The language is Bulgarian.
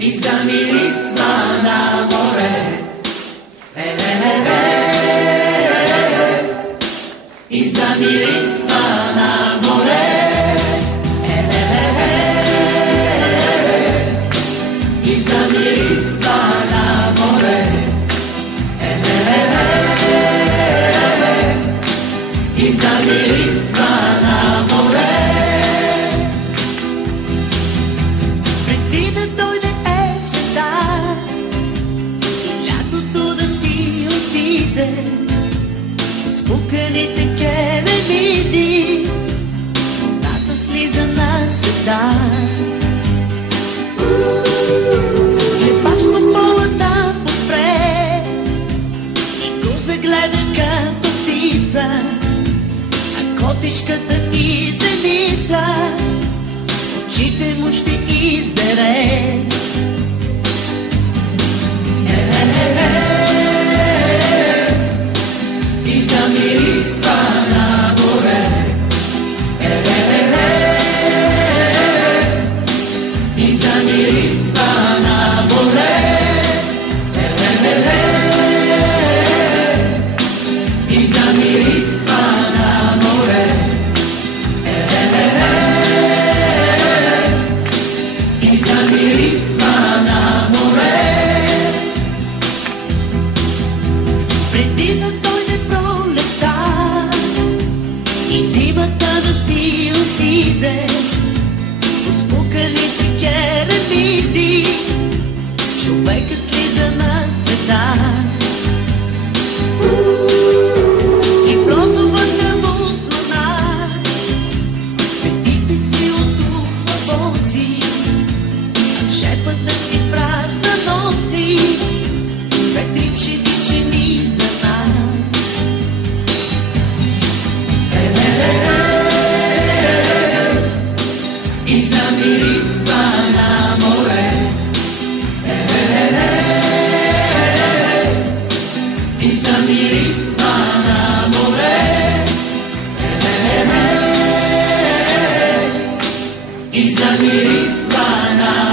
и замирисва на море. И замирисва на море. И замирисва на море. И замирисва на море. Преди да дойде есента и лятото да си отиде, спуканите керемиди, водата слиза на света. Лепачва полата попре и го загледа като птица, а котишката и зеница очите му ще издере. И замирисва на море. И замирисва на море. И замирисва на море. И замирисва на море. Преди да дойде пролета и зимата да си отиде, по спуканите керамиди човекът слиза на света. И в розовата му слона светите си от духа Божи, а шепата си празна носи ветри пшеничени за нас. И замирисва на море. И замирисва на море. И замирисва на